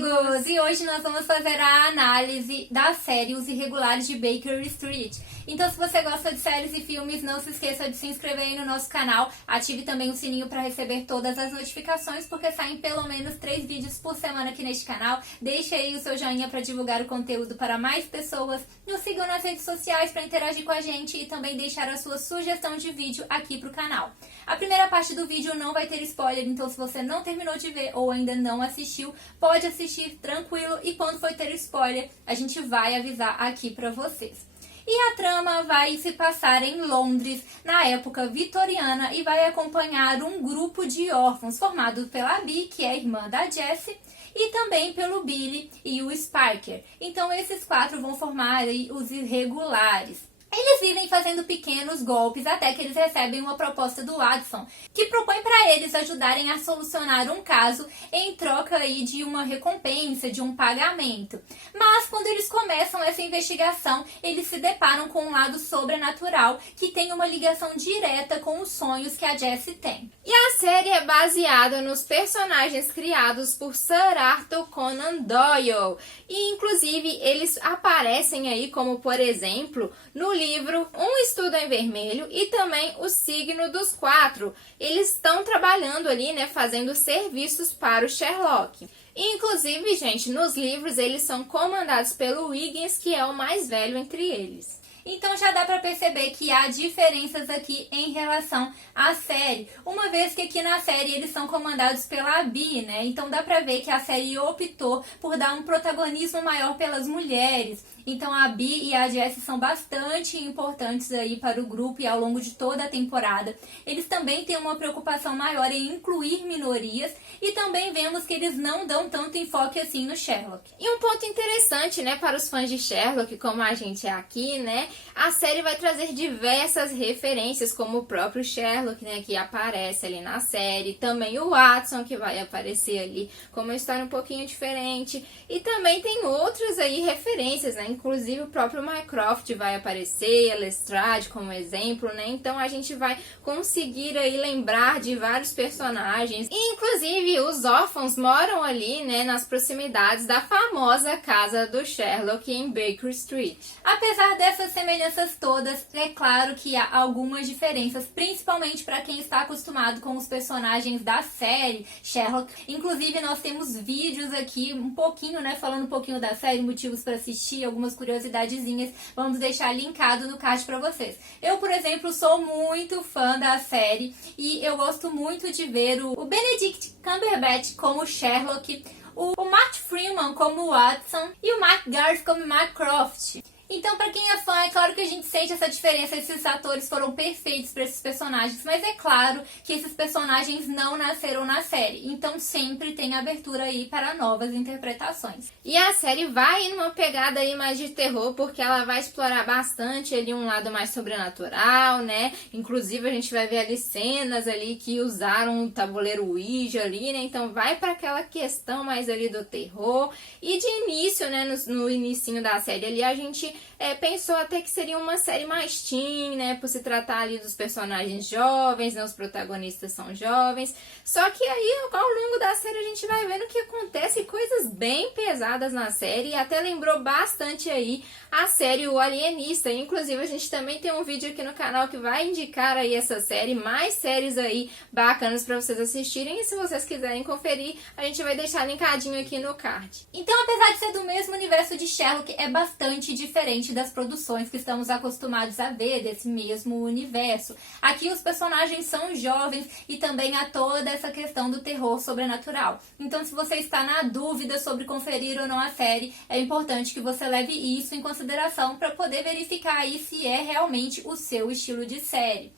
amigos! E hoje nós vamos fazer a análise da série Os Irregulares de Baker Street. Então, se você gosta de séries e filmes, não se esqueça de se inscrever aí no nosso canal. Ative também o sininho para receber todas as notificações, porque saem pelo menos 3 vídeos por semana aqui neste canal. Deixe aí o seu joinha para divulgar o conteúdo para mais pessoas. Nos sigam nas redes sociais para interagir com a gente e também deixar a sua sugestão de vídeo aqui pro canal. A primeira parte do vídeo não vai ter spoiler, então se você não terminou de ver ou ainda não assistiu, pode assistir tranquilo e quando for ter spoiler, a gente vai avisar aqui pra vocês. E a trama vai se passar em Londres, na época vitoriana, e vai acompanhar um grupo de órfãos formado pela Abby, que é a irmã da Jessie, e também pelo Billy e o Spiker. Então esses 4 vão formar aí os irregulares. Eles vivem fazendo pequenos golpes até que eles recebem uma proposta do Watson, que propõe para eles ajudarem a solucionar um caso em troca aí de uma recompensa, de um pagamento. Mas quando eles começam essa investigação, eles se deparam com um lado sobrenatural que tem uma ligação direta com os sonhos que a Jessie tem. E a série é baseada nos personagens criados por Sir Arthur Conan Doyle. E inclusive eles aparecem aí como, por exemplo, no livro Um Estudo em Vermelho e também O Signo dos Quatro. Eles estão trabalhando ali, né, fazendo serviços para o Sherlock. E, inclusive, gente, nos livros eles são comandados pelo Wiggins, que é o mais velho entre eles. Então já dá pra perceber que há diferenças aqui em relação à série. Uma vez que aqui na série eles são comandados pela Abby, né? Então dá pra ver que a série optou por dar um protagonismo maior pelas mulheres. Então a Abby e a Jessie são bastante importantes aí para o grupo e ao longo de toda a temporada. Eles também têm uma preocupação maior em incluir minorias e também vemos que eles não dão tanto enfoque assim no Sherlock. E um ponto interessante, né, para os fãs de Sherlock, como a gente é aqui, né, a série vai trazer diversas referências, como o próprio Sherlock, né, que aparece ali na série, também o Watson, que vai aparecer ali com uma história um pouquinho diferente, e também tem outras aí referências, né, inclusive o próprio Mycroft vai aparecer, Lestrade como exemplo, né, então a gente vai conseguir aí lembrar de vários personagens, e inclusive os órfãos moram ali, né, nas proximidades da famosa casa do Sherlock em Baker Street. Apesar dessas semelhanças todas, é claro que há algumas diferenças, principalmente para quem está acostumado com os personagens da série Sherlock. Inclusive, nós temos vídeos aqui, um pouquinho, né, falando um pouquinho da série, motivos para assistir, algumas curiosidadezinhas. Vamos deixar linkado no card para vocês. Eu, por exemplo, sou muito fã da série e eu gosto muito de ver o Benedict Cumberbatch como Sherlock, o Matt Freeman como Watson e o Mark Garth como Mycroft. Então, pra quem é fã, é claro que a gente sente essa diferença. Esses atores foram perfeitos para esses personagens, mas é claro que esses personagens não nasceram na série. Então, sempre tem abertura aí para novas interpretações. E a série vai numa pegada aí mais de terror, porque ela vai explorar bastante ali um lado mais sobrenatural, né? Inclusive, a gente vai ver ali cenas ali que usaram o tabuleiro Ouija ali, né? Então, vai para aquela questão mais ali do terror. E de início, né? No inicinho da série ali, a gente pensou até que seria uma série mais teen, né, por se tratar ali dos personagens jovens, né, os protagonistas são jovens, só que aí ao longo da série a gente vai vendo que acontece coisas bem pesadas na série, e até lembrou bastante aí a série O Alienista. Inclusive a gente também tem um vídeo aqui no canal que vai indicar aí essa série, mais séries aí bacanas para vocês assistirem, e se vocês quiserem conferir, a gente vai deixar linkadinho aqui no card. Então, apesar de ser do mesmo universo de Sherlock, é bastante diferente das produções que estamos acostumados a ver desse mesmo universo. Aqui os personagens são jovens e também há toda essa questão do terror sobrenatural. Então, se você está na dúvida sobre conferir ou não a série, é importante que você leve isso em consideração para poder verificar aí se é realmente o seu estilo de série.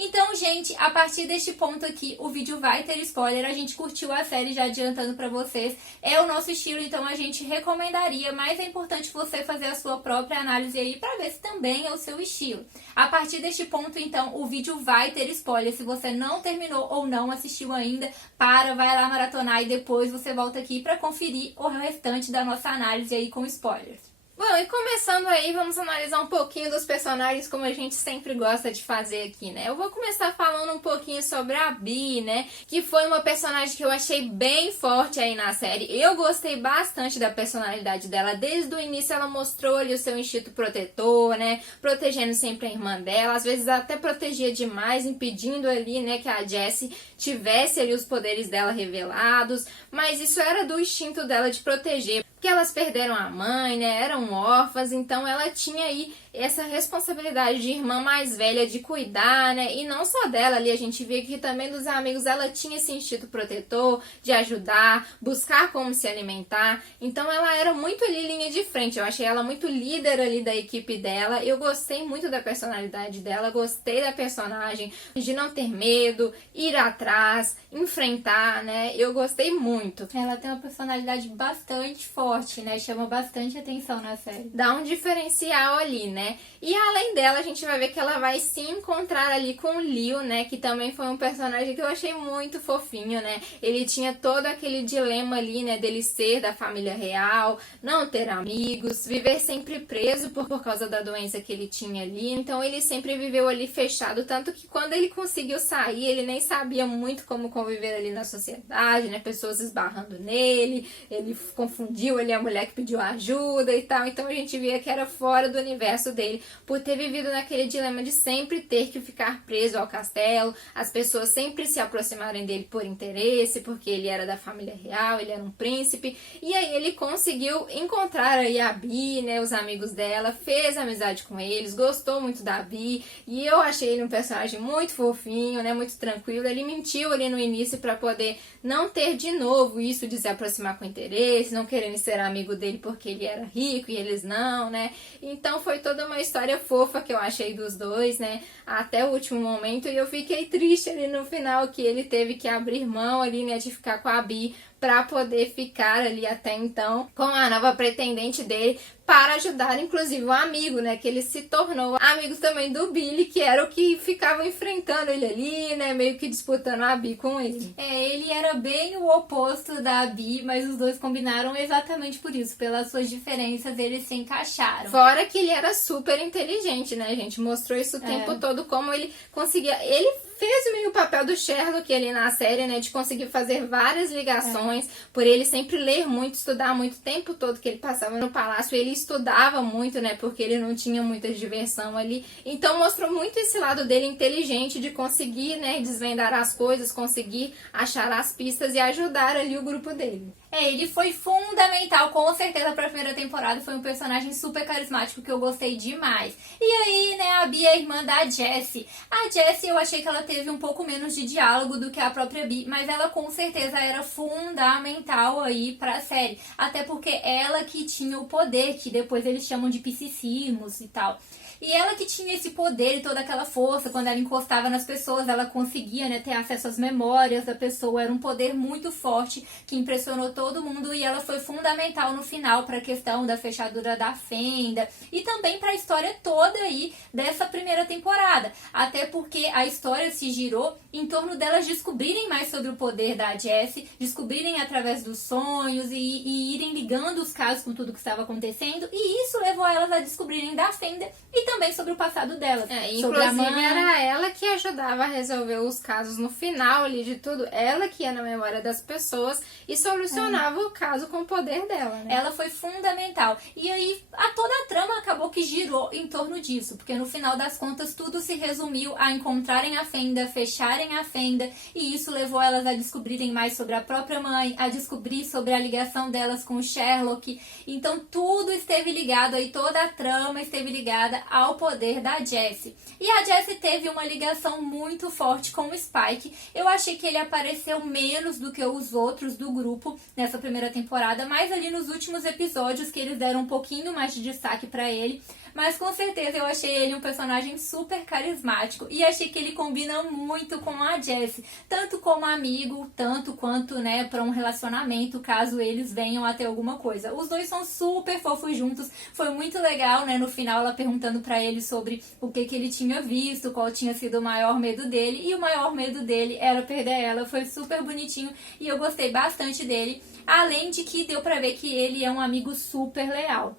Então, gente, a partir deste ponto aqui, o vídeo vai ter spoiler. A gente curtiu a série, já adiantando pra vocês. É o nosso estilo, então a gente recomendaria, mas é importante você fazer a sua própria análise aí pra ver se também é o seu estilo. A partir deste ponto, então, o vídeo vai ter spoiler. Se você não terminou ou não assistiu ainda, vai lá maratonar e depois você volta aqui pra conferir o restante da nossa análise aí com spoilers. Bom, e começando aí, vamos analisar um pouquinho dos personagens como a gente sempre gosta de fazer aqui, né? Eu vou começar falando um pouquinho sobre a Bee, né? Que foi uma personagem que eu achei bem forte aí na série. Eu gostei bastante da personalidade dela. Desde o início ela mostrou ali o seu instinto protetor, né? Protegendo sempre a irmã dela. Às vezes até protegia demais, impedindo ali, né, que a Jessie tivesse ali os poderes dela revelados. Mas isso era do instinto dela de proteger. Porque elas perderam a mãe, né? Eram órfãs, então ela tinha aí essa responsabilidade de irmã mais velha de cuidar, né? E não só dela ali, a gente vê que também dos amigos ela tinha esse instinto protetor de ajudar, buscar como se alimentar. Então ela era muito ali linha de frente. Eu achei ela muito líder ali da equipe dela. Eu gostei muito da personalidade dela, gostei da personagem, de não ter medo, ir atrás, enfrentar, né? Eu gostei muito. Ela tem uma personalidade bastante forte, né? Chama bastante atenção na série. Dá um diferencial ali, né? E além dela, a gente vai ver que ela vai se encontrar ali com o Leo, né? Que também foi um personagem que eu achei muito fofinho, né? Ele tinha todo aquele dilema ali, né? Dele ser da família real, não ter amigos, viver sempre preso por causa da doença que ele tinha ali. Então ele sempre viveu ali fechado, tanto que quando ele conseguiu sair, ele nem sabia muito como conviver ali na sociedade, né? Pessoas esbarrando nele, ele confundiu ele a mulher que pediu ajuda e tal. Então a gente via que era fora do universo dele, por ter vivido naquele dilema de sempre ter que ficar preso ao castelo, as pessoas sempre se aproximarem dele por interesse, porque ele era da família real, ele era um príncipe. E aí ele conseguiu encontrar aí a Bee, né, os amigos dela, fez amizade com eles, gostou muito da Bee, e eu achei ele um personagem muito fofinho, né, muito tranquilo. Ele mentiu ali no início para poder não ter de novo isso de se aproximar com interesse, não querendo ser amigo dele porque ele era rico e eles não, né? Então foi toda uma história fofa que eu achei dos dois, né? Até o último momento, e eu fiquei triste ali no final que ele teve que abrir mão ali, né, de ficar com a Bee para poder ficar ali até então com a nova pretendente dele, para ajudar inclusive o amigo, né, que ele se tornou amigo também do Billy, que era o que ficava enfrentando ele ali, né, meio que disputando a Bee com ele. Ele era bem o oposto da Bee, mas os dois combinaram exatamente por isso, pelas suas diferenças eles se encaixaram. Fora que ele era super inteligente, né, gente, mostrou isso o tempo todo, como ele conseguia, ele fez meio o papel do Sherlock ali na série, né, de conseguir fazer várias ligações, por ele sempre ler muito, estudar muito, o tempo todo que ele passava no palácio, ele estudava muito, né, porque ele não tinha muita diversão ali, então mostrou muito esse lado dele inteligente, de conseguir, né, desvendar as coisas, conseguir achar as pistas e ajudar ali o grupo dele. Ele foi fundamental, com certeza, pra primeira temporada. Foi um personagem super carismático que eu gostei demais. E aí, né, a Bee é a irmã da Jessie. A Jessie, eu achei que ela teve um pouco menos de diálogo do que a própria Bee, mas ela com certeza era fundamental aí pra série. Até porque ela que tinha o poder, que depois eles chamam de psicismos e tal. E ela que tinha esse poder e toda aquela força, quando ela encostava nas pessoas, ela conseguia, né, ter acesso às memórias da pessoa. Era um poder muito forte que impressionou todo mundo, e ela foi fundamental no final para a questão da fechadura da fenda e também para a história toda aí dessa primeira temporada. Até porque a história se girou em torno delas descobrirem mais sobre o poder da Jessie, descobrirem através dos sonhos e irem ligando os casos com tudo que estava acontecendo, e isso levou elas a descobrirem da fenda e também sobre o passado delas. Inclusive era ela que ajudava a resolver os casos no final ali de tudo, ela que ia na memória das pessoas e solucionava o caso com o poder dela, né? Ela foi fundamental. E aí toda a trama acabou que girou em torno disso, porque no final das contas tudo se resumiu a encontrarem a fenda, fecharem a fenda, e isso levou elas a descobrirem mais sobre a própria mãe, a descobrir sobre a ligação delas com o Sherlock. Então tudo esteve ligado aí, toda a trama esteve ligada ao poder da Jessie. E a Jessie teve uma ligação muito forte com o Spike. Eu achei que ele apareceu menos do que os outros do grupo nessa primeira temporada, mas ali nos últimos episódios que eles deram um pouquinho mais de destaque pra ele. Mas com certeza eu achei ele um personagem super carismático e achei que ele combina muito com a Jessie, tanto como amigo, tanto quanto, né, para um relacionamento, caso eles venham a ter alguma coisa. Os dois são super fofos juntos, foi muito legal, né, no final ela perguntando pra ele sobre o que ele tinha visto, qual tinha sido o maior medo dele, e o maior medo dele era perder ela. Foi super bonitinho e eu gostei bastante dele, além de que deu pra ver que ele é um amigo super leal.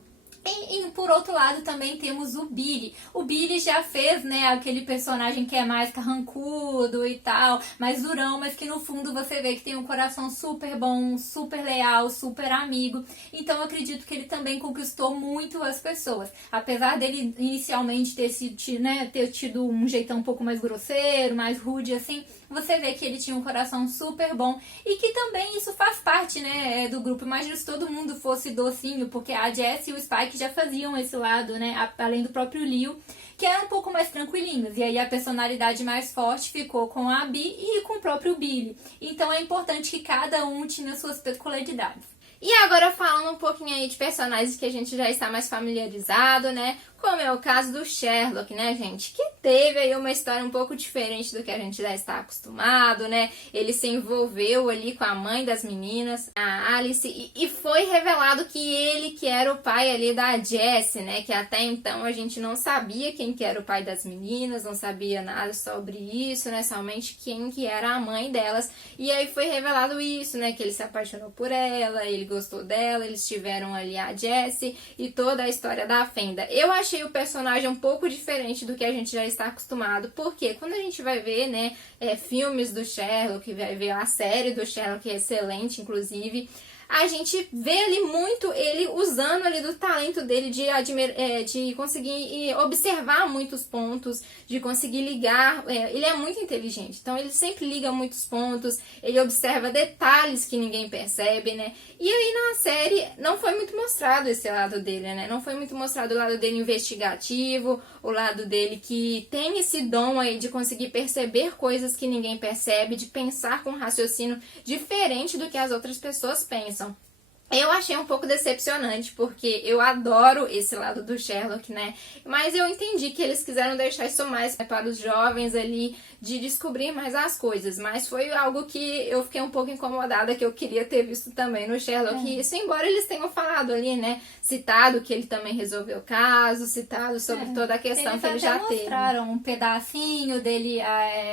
E por outro lado também temos o Billy. O Billy já fez, né, aquele personagem que é mais carrancudo e tal, mais durão, mas que no fundo você vê que tem um coração super bom, super leal, super amigo. Então eu acredito que ele também conquistou muito as pessoas. Apesar dele inicialmente ter tido um jeitão um pouco mais grosseiro, mais rude assim, você vê que ele tinha um coração super bom e que também isso faz parte, né, do grupo. Imagina se todo mundo fosse docinho, porque a Jess e o Spike já faziam esse lado, né, além do próprio Leo, que eram um pouco mais tranquilinhos. E aí a personalidade mais forte ficou com a Abby e com o próprio Billy. Então é importante que cada um tinha suas peculiaridades. E agora falando um pouquinho aí de personagens que a gente já está mais familiarizado, né? Como é o caso do Sherlock, né, gente? Que teve aí uma história um pouco diferente do que a gente já está acostumado, né? Ele se envolveu ali com a mãe das meninas, a Alice, e foi revelado que ele que era o pai ali da Jessie, né? Que até então a gente não sabia quem que era o pai das meninas, não sabia nada sobre isso, né? Somente quem que era a mãe delas. E aí foi revelado isso, né? Que ele se apaixonou por ela, ele gostou dela, eles tiveram ali a Jessie e toda a história da Fenda. Eu achei o personagem um pouco diferente do que a gente já está acostumado, porque quando a gente vai ver, né, filmes do Sherlock, vai ver a série do Sherlock, que é excelente, inclusive, a gente vê ali muito ele usando ali do talento dele de conseguir observar muitos pontos, de conseguir ligar. Ele é muito inteligente, então ele sempre liga muitos pontos, ele observa detalhes que ninguém percebe, né? E aí na série não foi muito mostrado esse lado dele, né? Não foi muito mostrado o lado dele investigativo, o lado dele que tem esse dom aí de conseguir perceber coisas que ninguém percebe, de pensar com raciocínio diferente do que as outras pessoas pensam. Eu achei um pouco decepcionante, porque eu adoro esse lado do Sherlock, né? Mas eu entendi que eles quiseram deixar isso mais para os jovens ali, de descobrir mais as coisas. Mas foi algo que eu fiquei um pouco incomodada, que eu queria ter visto também no Sherlock. Isso, embora eles tenham falado ali, né? Citado que ele também resolveu o caso, citado sobre toda a questão eles que ele já teve. mostraram um pedacinho dele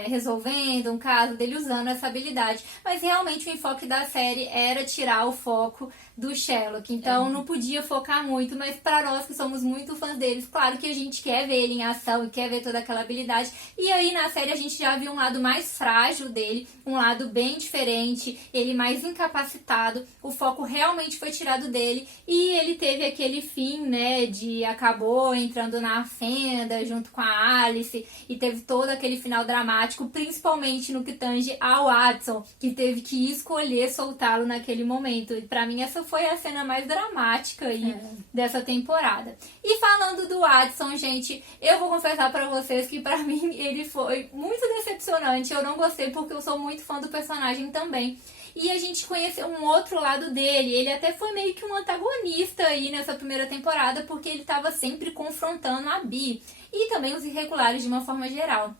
resolvendo um caso, dele usando essa habilidade. Mas realmente o enfoque da série era tirar o foco do Sherlock, então não podia focar muito, mas para nós que somos muito fãs deles, claro que a gente quer ver ele em ação e quer ver toda aquela habilidade, e aí na série a gente já viu um lado mais frágil dele, um lado bem diferente, ele mais incapacitado, o foco realmente foi tirado dele, e ele teve aquele fim, né, acabou entrando na fenda junto com a Alice, e teve todo aquele final dramático, principalmente no que tange ao Watson, que teve que escolher soltá-lo naquele momento, e pra mim essa foi a cena mais dramática aí dessa temporada. E falando do Watson, gente, eu vou confessar pra vocês que pra mim ele foi muito decepcionante. Eu não gostei porque eu sou muito fã do personagem também. E a gente conheceu um outro lado dele. Ele até foi meio que um antagonista aí nessa primeira temporada, porque ele tava sempre confrontando a Bee. E também os irregulares de uma forma geral.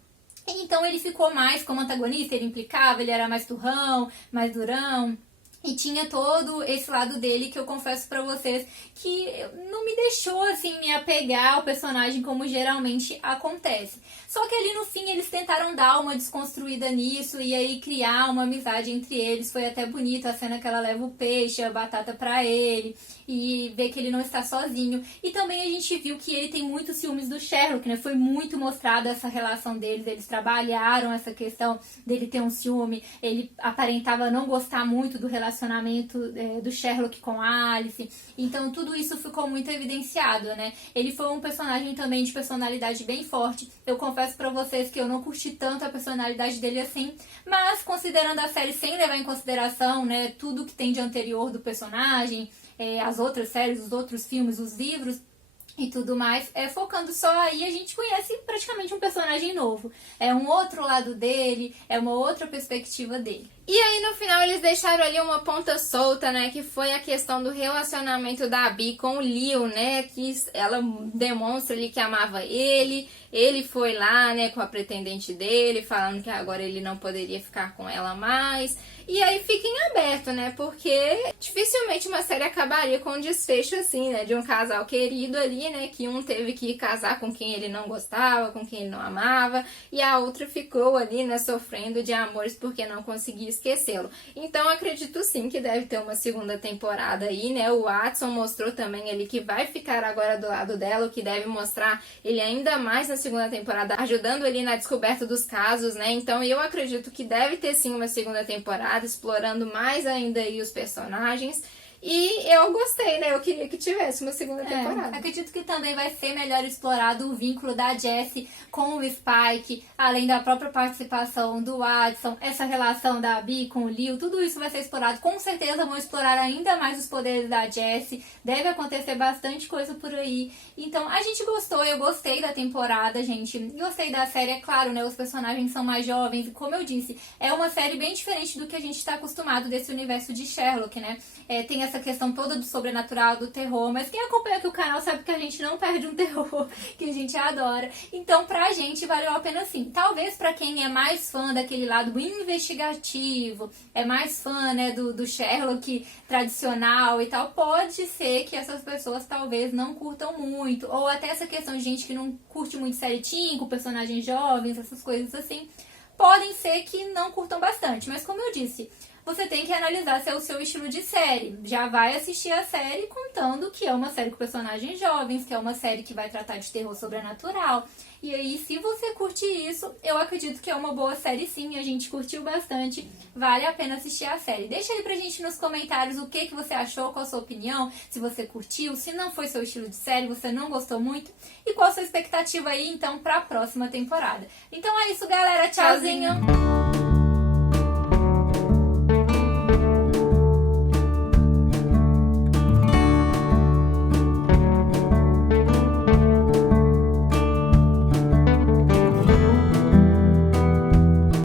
Então ele ficou mais como antagonista, ele implicava, ele era mais turrão, mais durão. E tinha todo esse lado dele que eu confesso pra vocês que não me deixou, assim, me apegar ao personagem como geralmente acontece. Só que ali no fim eles tentaram dar uma desconstruída nisso e aí criar uma amizade entre eles. Foi até bonito a cena que ela leva o peixe, a batata pra ele e vê que ele não está sozinho. E também a gente viu que ele tem muitos ciúmes do Sherlock, né? Foi muito mostrada essa relação deles, eles trabalharam essa questão dele ter um ciúme. Ele aparentava não gostar muito do relacionamento do Sherlock com a Alice. Então tudo isso ficou muito evidenciado, né? Ele foi um personagem também de personalidade bem forte. Eu confesso pra vocês que eu não curti tanto a personalidade dele assim, mas considerando a série sem levar em consideração, né, tudo que tem de anterior do personagem, as outras séries, os outros filmes, os livros e tudo mais, focando só aí, a gente conhece praticamente um personagem novo. É um outro lado dele, é uma outra perspectiva dele. E aí no final eles deixaram ali uma ponta solta, né, que foi a questão do relacionamento da Abby com o Leo, né, que ela demonstra ali que amava ele, ele foi lá, né, com a pretendente dele, falando que agora ele não poderia ficar com ela mais. E aí fica em aberto, né, porque dificilmente uma série acabaria com um desfecho assim, né, de um casal querido ali, né, que um teve que casar com quem ele não gostava, com quem ele não amava, e a outra ficou ali, né, sofrendo de amores porque não conseguia esquecê-lo. Então acredito sim que deve ter uma segunda temporada aí, né, o Watson mostrou também ali que vai ficar agora do lado dela, o que deve mostrar ele ainda mais na segunda temporada, ajudando ele na descoberta dos casos, né, então eu acredito que deve ter sim uma segunda temporada, explorando mais ainda aí os personagens. E eu gostei, né? Eu queria que tivesse uma segunda temporada. Acredito que também vai ser melhor explorado o vínculo da Jessie com o Spike, além da própria participação do Watson, essa relação da Abby com o Leo, tudo isso vai ser explorado. Com certeza vão explorar ainda mais os poderes da Jessie, deve acontecer bastante coisa por aí. Então, a gente gostou, eu gostei da temporada, gente. Gostei da série, é claro, né? Os personagens são mais jovens, e como eu disse, é uma série bem diferente do que a gente está acostumado desse universo de Sherlock, né? Tem essa questão toda do sobrenatural, do terror, mas quem acompanha aqui o canal sabe que a gente não perde um terror que a gente adora. Então, pra gente, valeu a pena sim. Talvez pra quem é mais fã daquele lado investigativo, é mais fã, né, do Sherlock tradicional e tal, pode ser que essas pessoas talvez não curtam muito, ou até essa questão de gente que não curte muito série teen, com personagens jovens, essas coisas assim, podem ser que não curtam bastante. Mas como eu disse, você tem que analisar se é o seu estilo de série. Já vai assistir a série contando que é uma série com personagens jovens, que é uma série que vai tratar de terror sobrenatural. E aí, se você curte isso, eu acredito que é uma boa série sim, a gente curtiu bastante, vale a pena assistir a série. Deixa aí pra gente nos comentários o que você achou, qual a sua opinião, se você curtiu, se não foi seu estilo de série, você não gostou muito, e qual a sua expectativa aí, então, pra próxima temporada. Então é isso, galera, tchauzinho!